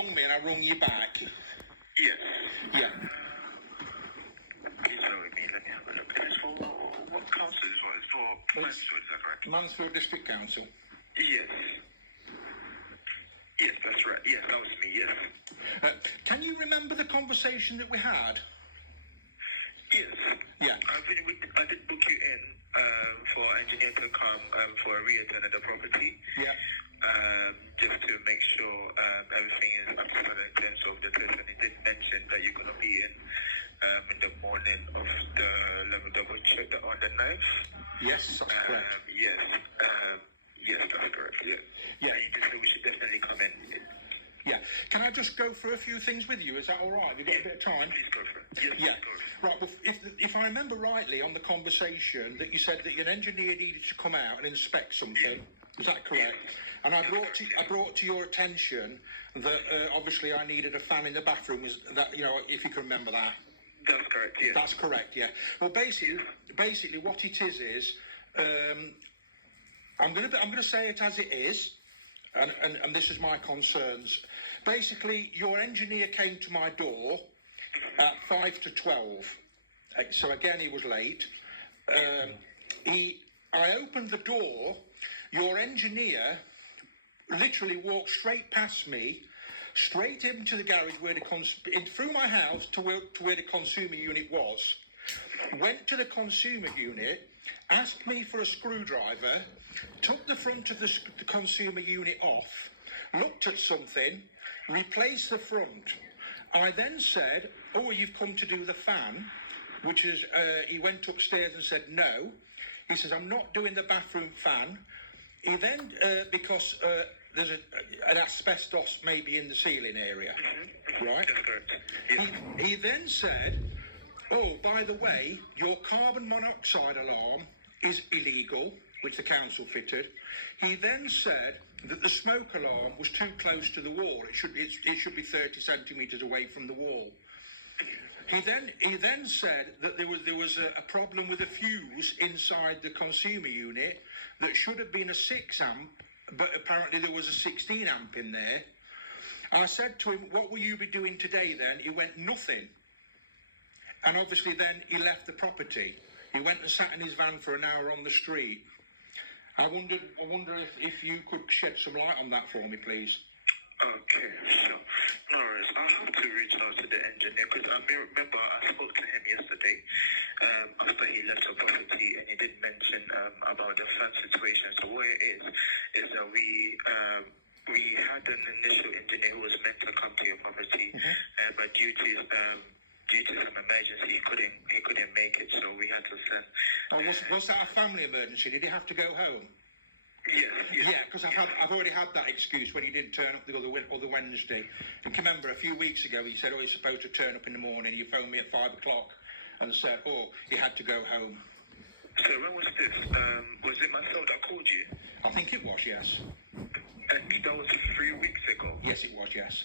rung me and I rung you back. Yes. Yeah. Please bear with me. Let me have a look. It's for what council is this for? It's for Mansfield, is that correct? Mansfield District Council. Yes. Yes, that's right. Yes, that was me. Yes. Can you remember the conversation that we had? Yes. Yeah. I did book you in for engineer to come for a re-attend at the property. Yeah. Just to make sure everything is up to standard in terms of the test. And he did mention that you're going to be in the morning of the, let me double check that, on the 9th. Yes, that's correct. Yes. Yes, that's correct. Yeah. Yeah. And you just said we should definitely come in. Yeah. Can I just go through a few things with you? Is that all right? Have you got a bit of time? Please go for it. Yes, Yeah. go for it. Right. Well, if I remember rightly on the conversation that you said that an engineer needed to come out and inspect something. Is that correct? And I brought to your attention that obviously I needed a fan in the bathroom. Is that, you know, if you can remember that? That's correct. Yes. That's correct. Yeah. Well, basically, what it is, I'm gonna say it as it is, and this is my concerns. Basically, your engineer came to my door at 5 to 12. So again, he was late. I opened the door. Your engineer literally walked straight past me, straight into the garage through my house to where the consumer unit was. Went to the consumer unit, asked me for a screwdriver, took the front of the consumer unit off, looked at something, replaced the front. I then said, "Oh, you've come to do the fan," which is, he went upstairs and said no. He says, "I'm not doing the bathroom fan." He then, because there's an asbestos maybe in the ceiling area, right? That's correct. Yes. He then said, "Oh, by the way, your carbon monoxide alarm is illegal," which the council fitted. He then said that the smoke alarm was too close to the wall. It should be 30 centimetres away from the wall. He then said that there was a problem with a fuse inside the consumer unit that should have been a 6 amp, but apparently there was a 16 amp in there. I said to him, "What will you be doing today then?" He went, "Nothing." And obviously then he left the property. He went and sat in his van for an hour on the street. I wonder if you could shed some light on that for me, please. Okay, sure. No worries. I'll have to reach out to the engineer because I remember I spoke to him yesterday after he left the property, and he did mention about the fan situation. So what it is that we had an initial engineer who was meant to come to your property, but due to some emergency, he couldn't make it, so we had to send. Was that a family emergency? Did he have to go home? Yes. Yeah, because I've already had that excuse when he didn't turn up the other Wednesday. And can remember a few weeks ago he said, "Oh, he's supposed to turn up in the morning." You phoned me at 5 o'clock and said, "Oh, he had to go home." So when was this? Was it myself that called you? I think it was, yes. And that was 3 weeks ago. Yes, it was, yes.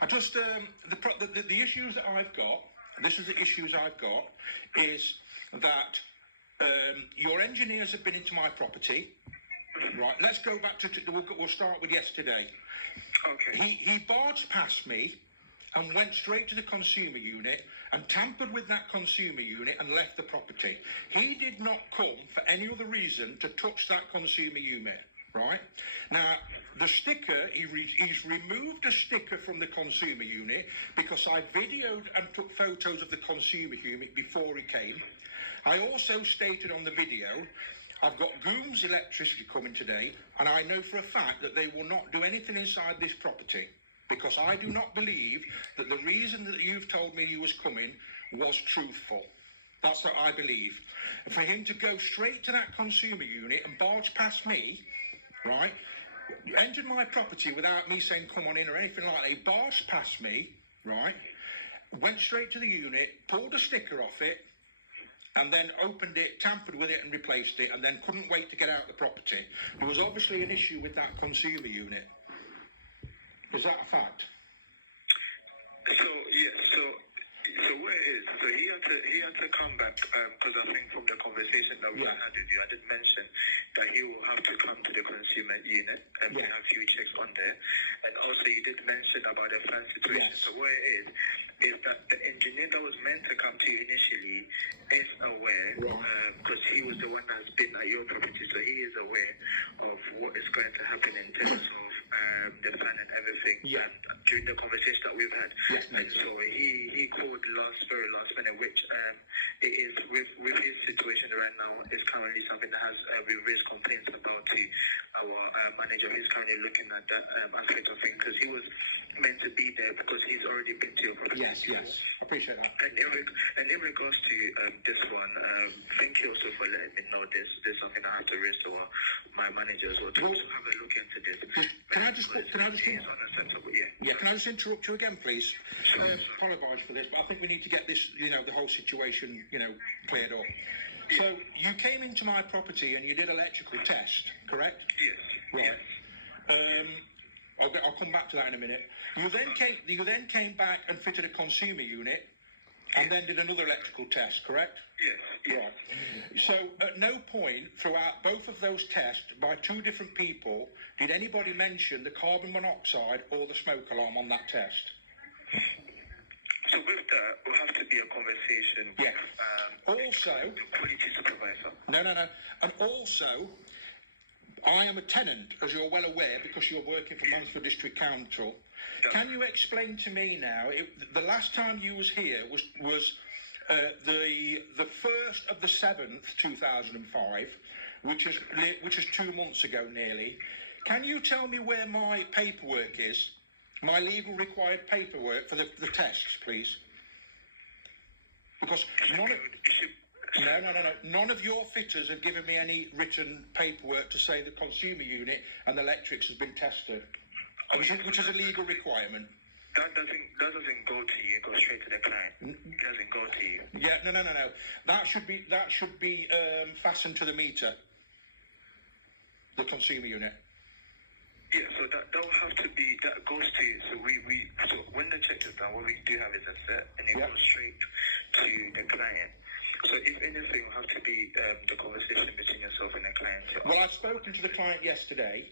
I just the issues that I've got. This is the issues I've got is that your engineers have been into my property. Right, let's go back to we'll start with yesterday. Okay. He barged past me and went straight to the consumer unit and tampered with that consumer unit and left the property. He did not come for any other reason to touch that consumer unit. Right? Now, the sticker, he's removed a sticker from the consumer unit because I videoed and took photos of the consumer unit before he came. I also stated on the video, I've got Gooms electricity coming today, and I know for a fact that they will not do anything inside this property because I do not believe that the reason that you've told me he was coming was truthful. That's what I believe. For him to go straight to that consumer unit and barge past me, right, entered my property without me saying come on in or anything like that, he barged past me, right, went straight to the unit, pulled a sticker off it, and then opened it, tampered with it and replaced it, and then couldn't wait to get out the property. There was obviously an issue with that consumer unit. Is that a fact? So So what it is, so he had to come back because I think from the conversation that we had with you, I did mention that he will have to come to the consumer unit and we have a few checks on there, and also you did mention about the fan situation. Yes. So what it is that the engineer that was meant to come to you initially is aware because he was the one that's been at your property, so he is aware of what is going to happen in terms of the fan and everything during the conversation that we've had. Yes, and so he called very last minute, which it is with his situation right now is currently something that has we've raised complaints about to our manager. He's currently looking at that aspect of things because he was meant to be there because he's already been to your property. Yes, appreciate that. And in regards to this one, thank you also for letting me know this. There's something I have to raise to my manager as well to also have a look into this. Can I just it's unacceptable, can I just interrupt you again, please? I apologise for this, but I think we need to get this, the whole situation, cleared up. So you came into my property and you did electrical test, correct? Yes. Right. I'll come back to that in a minute. You then came back and fitted a consumer unit, and then did another electrical test, correct? Yes. Right. So at no point throughout both of those tests by two different people did anybody mention the carbon monoxide or the smoke alarm on that test. So with that, will have to be a conversation with also, the quality supervisor. No. And also, I am a tenant, as you're well aware, because you're working for Mansfield District Council. Can you explain to me now, the last time you was here was the 1st of the 7th, 2005, which is 2 months ago nearly. Can you tell me where my paperwork is? My legal required paperwork for the tests, please? Because none of your fitters have given me any written paperwork to say the consumer unit and the electrics has been tested, which is a legal requirement. That doesn't go to you. It goes straight to the client. It doesn't go to you. Yeah, no. That should be fastened to the meter. The consumer unit. Yeah, so that will have to be, that goes to, so so when the check is done, what we do have is a set, and it goes straight to the client. So if anything, will have to be the conversation between yourself and the client. Well, I've spoken to the client yesterday.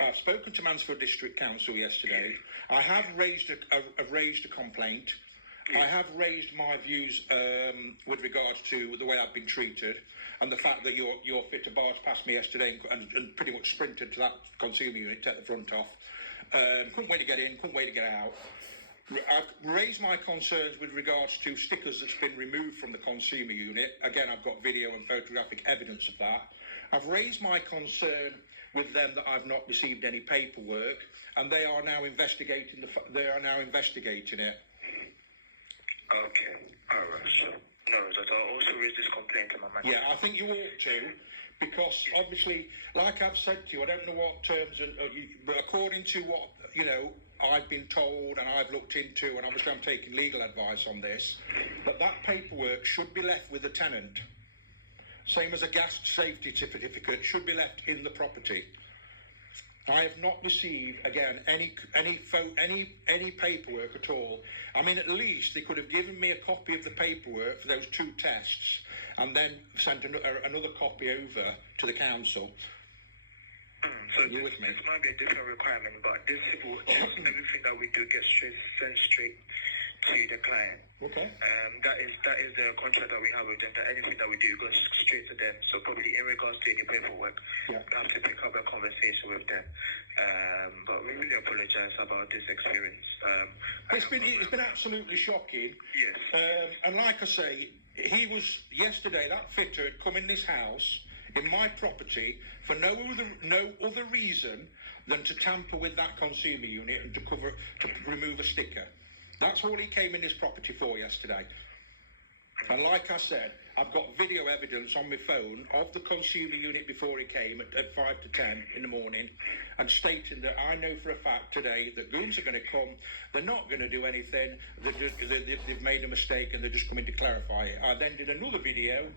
I've spoken to Mansfield District Council yesterday. I have raised a complaint. I have raised my views with regards to the way I've been treated, and the fact that your fitter barged past me yesterday and pretty much sprinted to that consumer unit, take the front off. Couldn't wait to get in, couldn't wait to get out. I've raised my concerns with regards to stickers that's been removed from the consumer unit. Again, I've got video and photographic evidence of that. I've raised my concern with them that I've not received any paperwork, and they are now investigating it. Okay, all right, sure. No, I'll also raise this complaint to my manager. Yeah, I think you ought to, because obviously, like I've said to you, I don't know what terms, but according to what, I've been told and I've looked into, and obviously I'm taking legal advice on this, that paperwork should be left with the tenant. Same as a gas safety certificate should be left in the property. I have not received, again, any paperwork at all. I mean, at least they could have given me a copy of the paperwork for those two tests and then sent another copy over to the council. So this might be a different requirement, but everything that we do gets sent straight to the client. Okay. That is the contract that we have with them, that anything that we do goes straight to them. So probably in regards to any paperwork, we have to pick up a conversation with them. But we really apologize about this experience. It's been absolutely shocking. Yes. And like I say, yesterday, that fitter had come in this house, in my property, for no other reason than to tamper with that consumer unit and to remove a sticker. That's all he came in this property for yesterday. And like I said, I've got video evidence on my phone of the consumer unit before he came at 5 to 10 in the morning, and stating that I know for a fact today that gooms are going to come, they're not going to do anything, they've made a mistake and they're just coming to clarify it. I then did another video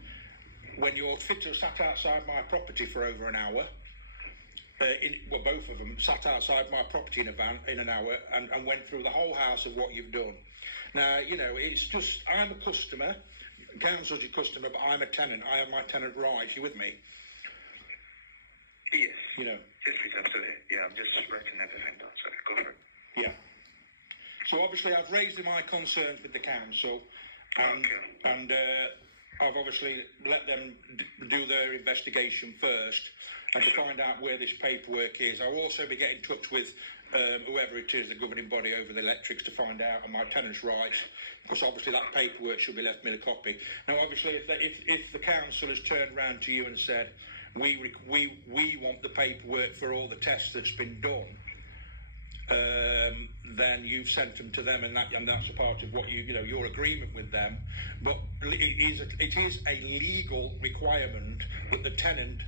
when your fitter sat outside my property for over an hour, well, both of them sat outside my property in a van in an hour and went through the whole house of what you've done. Now, you know, it's just, I'm a customer, council's your customer, but I'm a tenant. I have my tenant rights. You with me? Yes. You know. Yes, please, absolutely. Yeah, I'm just writing everything down, so go for it. Yeah. So obviously I've raised my concerns with the council, and I've obviously let them do their investigation first and to find out where this paperwork is. I'll also be getting in touch with whoever it is, the governing body over the electrics, to find out on my tenant's rights, because obviously that paperwork should be left me a copy. Now, obviously, if the council has turned round to you and said, we want the paperwork for all the tests that's been done, then you've sent them to them, and that's a part of what your agreement with them. But it is a legal requirement that the tenant,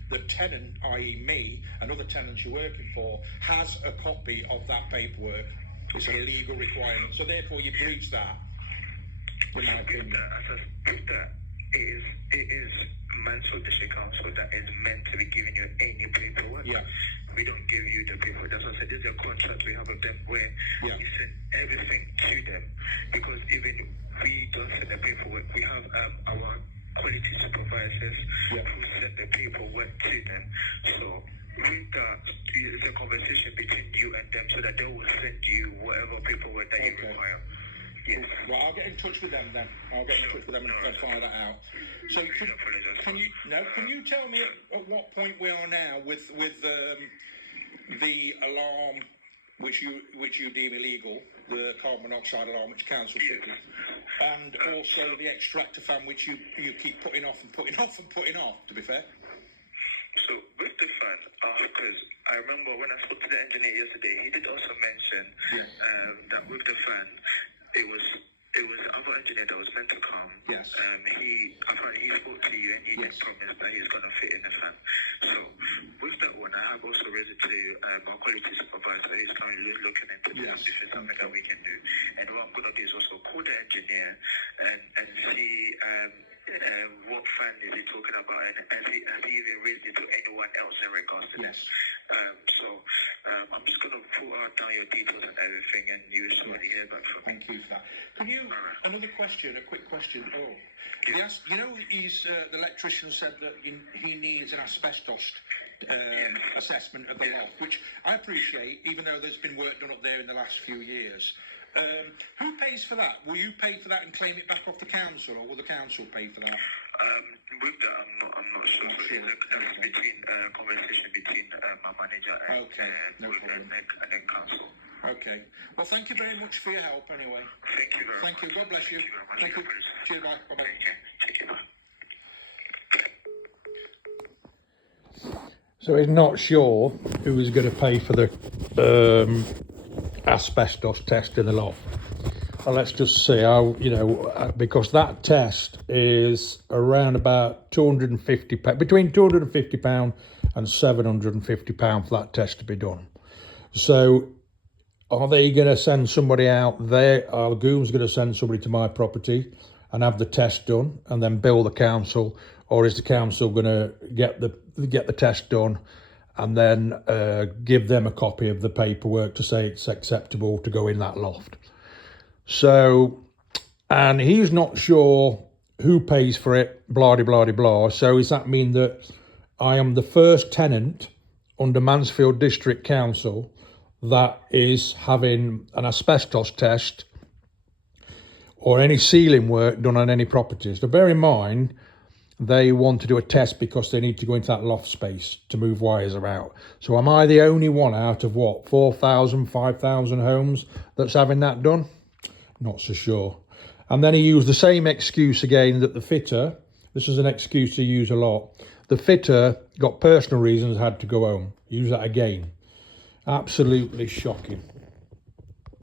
i.e. me and other tenants you're working for, has a copy of that paperwork. It's a legal requirement. So therefore you breach that, in my opinion. It is Mansfield District Council that is meant to be giving you any paperwork. Yeah. We don't give you the paperwork. That's what I said. This is a contract we have with them where we send everything to them. Because even we don't send the paperwork, we have our quality supervisors who send the paperwork to them. So with that, it's a conversation between you and them, so that they will send you whatever paperwork that you require. Yes. Well, I'll get in touch with them then. I'll get in touch with them and find that out. So can you tell me at what point we are now with the alarm which you deem illegal, the carbon monoxide alarm which council fitted, and also the extractor fan which you keep putting off and putting off and putting off, to be fair? So with the fan, because I remember when I spoke to the engineer yesterday, he did also mention that with the fan, it was the other engineer that was meant to come. Yes. He spoke to you and he did promise that he's going to fit in the fan. So with that one, I have also raised it to our quality supervisor. He's currently looking into this, if it's something that we can do. And what I'm going to do is also call the engineer and see what fan is he talking about, and has he even raised it to anyone else in regards to this? I'm just going to put down your details and everything, and you will surely hear back from me. Thank you for that. Can you, another question, a quick question. The electrician said that he needs an asbestos assessment of the loft, which I appreciate, even though there's been work done up there in the last few years. Who pays for that? Will you pay for that and claim it back off the council, or will the council pay for that? With that, I'm not sure. That's between conversation between my manager and the council. Okay. Well, thank you very much for your help. Anyway. Thank you very much. Thank you. God bless you. Thank you. Cheers. Bye. Bye. Take care. Bye. So he's not sure who is going to pay for the asbestos test in the loft. Well, let's just see how, because that test is around about £250, between £250 and £750 for that test to be done. So are they going to send somebody out there? Are gooms going to send somebody to my property and have the test done and then bill the council? Or is the council going to get the test done and then give them a copy of the paperwork to say it's acceptable to go in that loft? So, and he's not sure who pays for it, blah, blah, blah. So does that mean that I am the first tenant under Mansfield District Council that is having an asbestos test or any ceiling work done on any properties? So bear in mind, they want to do a test because they need to go into that loft space to move wires around. So am I the only one out of 4,000, 5,000 homes that's having that done? Not so sure. And then he used the same excuse again that the fitter, this is an excuse he used a lot, the fitter got personal reasons, had to go home. Use that again. Absolutely shocking.